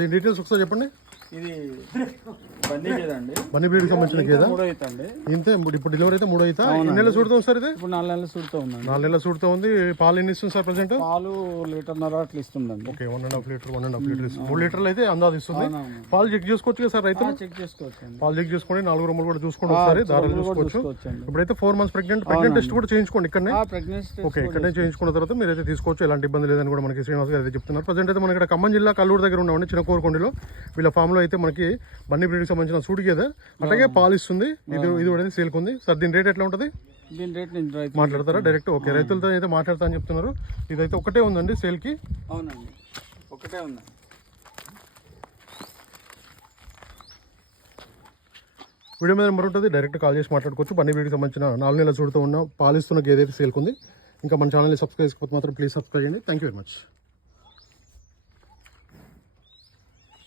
దీని డీటెయిల్స్ ఒకసారి చెప్పండి. ఇది బన్నీ గేదండి. బన్నీ బ్రీడ్కి సంబంధించిన గేదా? 3 అవుతుంది. ఇంతే ఇప్పుడు డెలివరీ అయితే 3 అవుతా. ఎన్ని నెలలు చూడుతాం సార్ ఇది? ఇప్పుడు 4 నెలలు చూడుతూ ఉందండి. 4 నెలలు చూడుతూ ఉంది. పాలు ఎన్ని ఇస్తుంది సార్ ప్రజెంట్? పాలు 1.5 లీటర్ అట్లా ఇస్తుందండి. ఓకే, 1.5 లీటర్ 1.5 లీటర్ ఇస్తుంది. 3 లీటర్లు అయితే అందాది ఇస్తుంది. పాలు చెక్ చేసుకోవచ్చు కదా సార్ రైతు? చెక్ చేసుకోవచ్చు. పాలు చెక్ చేసుకోండి, 4 రూములు కూడా చూసుకోండి ఒకసారి, దారాలు చూసుకోవచ్చు. ఇప్పుడైతే 4 months ప్రెగ్నెంట్ టెస్ట్ కూడా చేయించుకోండి ఇక్కడనే. ఓకే, ఇక్కడనే చేయించుకున్న తర్వాత మీరు అయితే తీసుకోవచ్చు, ఎలాంటి ఇబ్బంది లేదని కూడా మనకి శ్రీనివాస్ గారు అయితే చెప్తున్నారు. ప్రజెంట్ అయితే మనకి ఇక్కడ ఖమ్మం జిల్లా కల్లూరు దగ్గర ఉన్నామండి, చిన్న కోరుకొండలో. వీళ్ళ ఫామ్ లో అయితే మనకి బన్నీ బ్రీడ్కి సంబంధించిన సూడి గేదె అలాగే పాలు ఇస్తుంది. ఇది కూడా సేల్కి ఉంది సార్. దీని రేట్ ఎట్లా ఉంటుంది? దీని రేట్ మాట్లాడతారా డైరెక్ట్? ఓకే, రైతులతో అయితే మాట్లాడతా అని చెప్తున్నారు. ఇదైతే ఒకటే ఉందండి సేల్కి. అవునండి, ఒకటే ఉంది. వీడియో మీద నెంబర్ ఉంటుంది, డైరెక్ట్ కాల్ చేసి మాట్లాడుకోవచ్చు. బన్నీ బ్రీడ్కి సంబంధించిన 4 నెలల చూడుతూ ఉన్న పాలిస్తున్న గేదె అయితే సేల్కి ఉంది. ఇంకా మన ఛానల్ని సబ్స్క్రైబ్ చేసుకోకపోతే మాత్రం ప్లీజ్ సబ్స్క్రైబ్ చేయండి. Thank you very much.